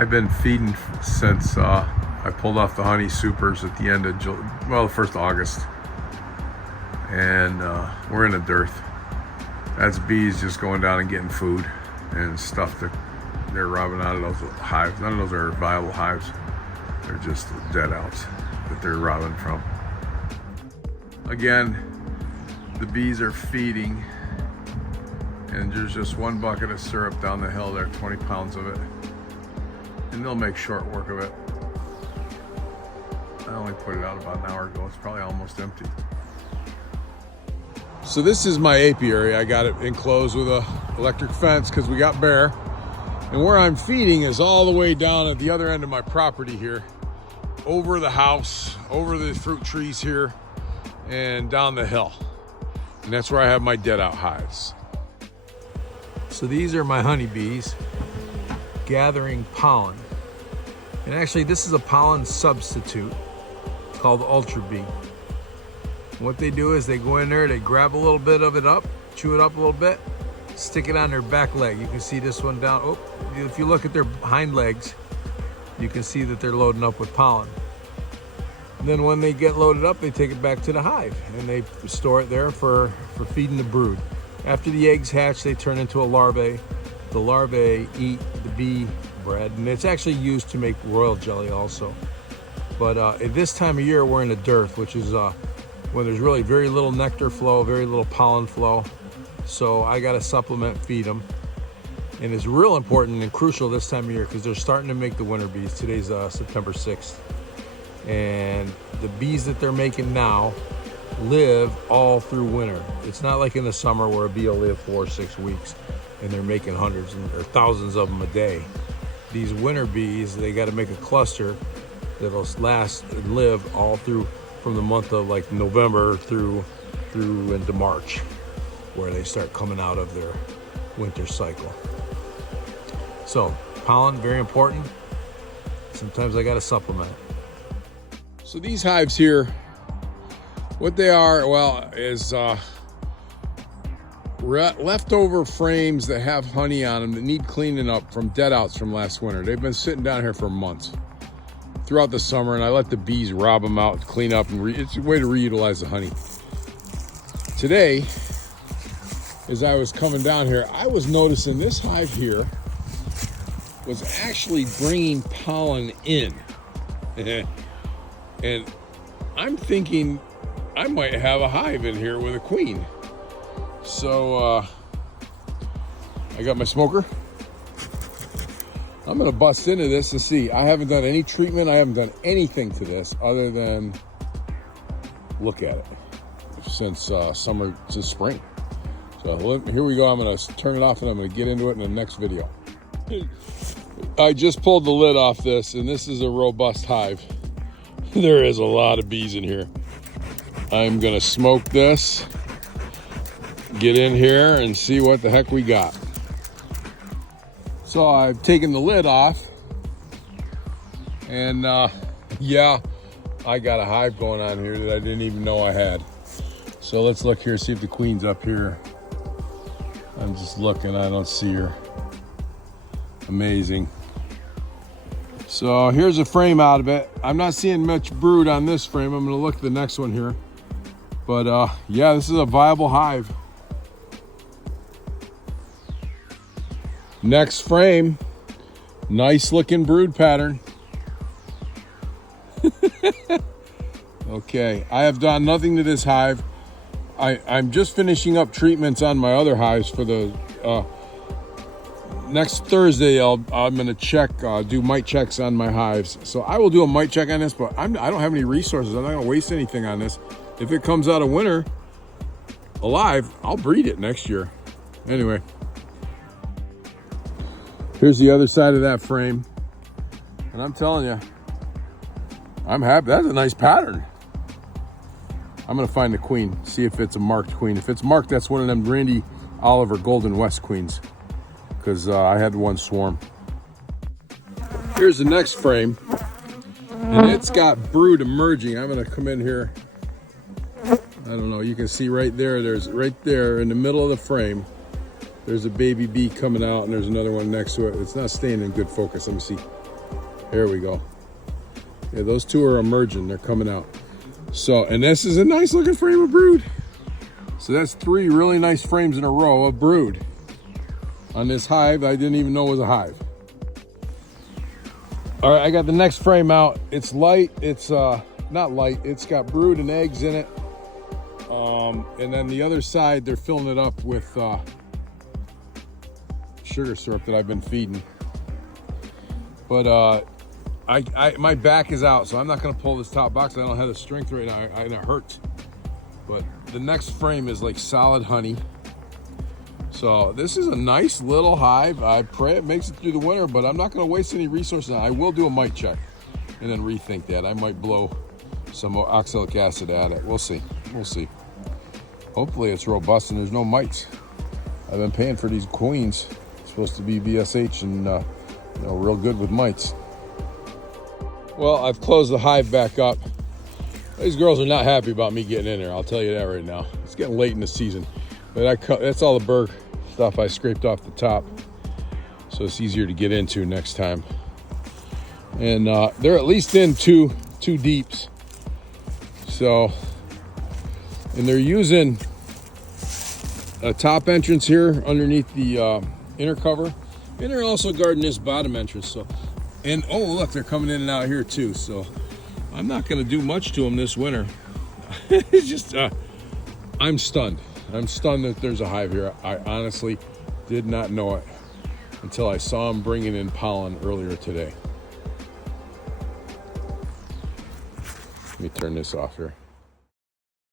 I've been feeding since I pulled off the honey supers at the end of the 1st of August, and we're in a dearth. That's bees just going down and getting food and stuff that they're robbing out of those hives. None of those are viable hives. They're just dead outs that they're robbing from. Again, the bees are feeding, and there's just one bucket of syrup down the hill there, 20 pounds of it. And they'll make short work of it. I only put it out about an hour ago. It's probably almost empty. So this is my apiary. I got it enclosed with a electric fence because we got bear. And where I'm feeding is all the way down at the other end of my property here, over the house, over the fruit trees here, and down the hill. And that's where I have my dead out hives. So these are my honeybees gathering pollen. And actually this is a pollen substitute. It's called Ultra Bee. What they do is they go in there, they grab a little bit of it up, chew it up a little bit, stick it on their back leg. You can see this one down. Oh, if you look at their hind legs, you can see that they're loading up with pollen. And then when they get loaded up, they take it back to the hive and they store it there for feeding the brood. After the eggs hatch, they turn into a larvae. The larvae eat the bee bread, and it's actually used to make royal jelly also. But at this time of year, we're in a dearth, which is when there's really very little nectar flow, very little pollen flow. So I got to supplement feed them. And it's real important and crucial this time of year because they're starting to make the winter bees. Today's September 6th. And the bees that they're making now live all through winter. It's not like in the summer where a bee will live 4 or 6 weeks and they're making hundreds or thousands of them a day. These winter bees, they got to make a cluster that'll last and live all through from the month of like November through into March, where they start coming out of their winter cycle. So pollen, very important. Sometimes I got to supplement. So these hives here, what they are, well, is leftover frames that have honey on them that need cleaning up from dead outs from last winter. They've been sitting down here for months throughout the summer, and I let the bees rob them out, clean up, and it's a way to reutilize the honey. Today, as I was coming down here, I was noticing this hive here was actually bringing pollen in. And I'm thinking I might have a hive in here with a queen. So I got my smoker. I'm gonna bust into this and see. I haven't done any treatment. I haven't done anything to this other than look at it since summer to spring. So here we go. I'm gonna turn it off and I'm gonna get into it in the next video. I just pulled the lid off this, and this is a robust hive. There is a lot of bees in here. I'm gonna smoke this, get in here and see what the heck we got. So I've taken the lid off, and yeah, I got a hive going on here that I didn't even know I had. So let's look here, see if the queen's up here. I'm just looking, I don't see her. Amazing. So here's a frame out of it. I'm not seeing much brood on this frame. I'm gonna look at the next one here. But yeah, this is a viable hive. Next frame, nice looking brood pattern. Okay, I have done nothing to this hive. I'm just finishing up treatments on my other hives for the next Thursday. I'm gonna check, do mite checks on my hives. So I will do a mite check on this, but I don't have any resources. I'm not gonna waste anything on this. If it comes out of winter alive, I'll breed it next year. Anyway, here's the other side of that frame. And I'm telling you, I'm happy. That's a nice pattern. I'm gonna find the queen, see if it's a marked queen. If it's marked, that's one of them Randy Oliver Golden West queens, because I had one swarm. Here's the next frame, and it's got brood emerging. I'm gonna come in here. I don't know, you can see right there, there's right there in the middle of the frame, there's a baby bee coming out, and there's another one next to it. It's not staying in good focus. Let me see. There we go. Yeah, those two are emerging. They're coming out. So, and this is a nice looking frame of brood. So that's 3 really nice frames in a row of brood on this hive I didn't even know was a hive. All right, I got the next frame out. It's light. It's not light. It's got brood and eggs in it. And then the other side, they're filling it up with sugar syrup that I've been feeding. But my back is out, so I'm not gonna pull this top box. I don't have the strength right now, and it hurts. But the next frame is like solid honey. So this is a nice little hive. I pray it makes it through the winter, but I'm not gonna waste any resources on it. I will do a mite check and then rethink that. I might blow some oxalic acid at it. We'll see, we'll see. Hopefully it's robust and there's no mites. I've been paying for these queens. It's supposed to be VSH and you know, real good with mites. Well, I've closed the hive back up. These girls are not happy about me getting in there. I'll tell you that right now. It's getting late in the season, but that's all the burr stuff I scraped off the top, so it's easier to get into next time. And they're at least in two deeps. So, and they're using a top entrance here underneath the inner cover, and they're also guarding this bottom entrance. So, and oh look, they're coming in and out here too. So I'm not going to do much to them this winter. It's just I'm stunned. I'm stunned that there's a hive here. I honestly did not know it until I saw them bringing in pollen earlier today. Let me turn this off here.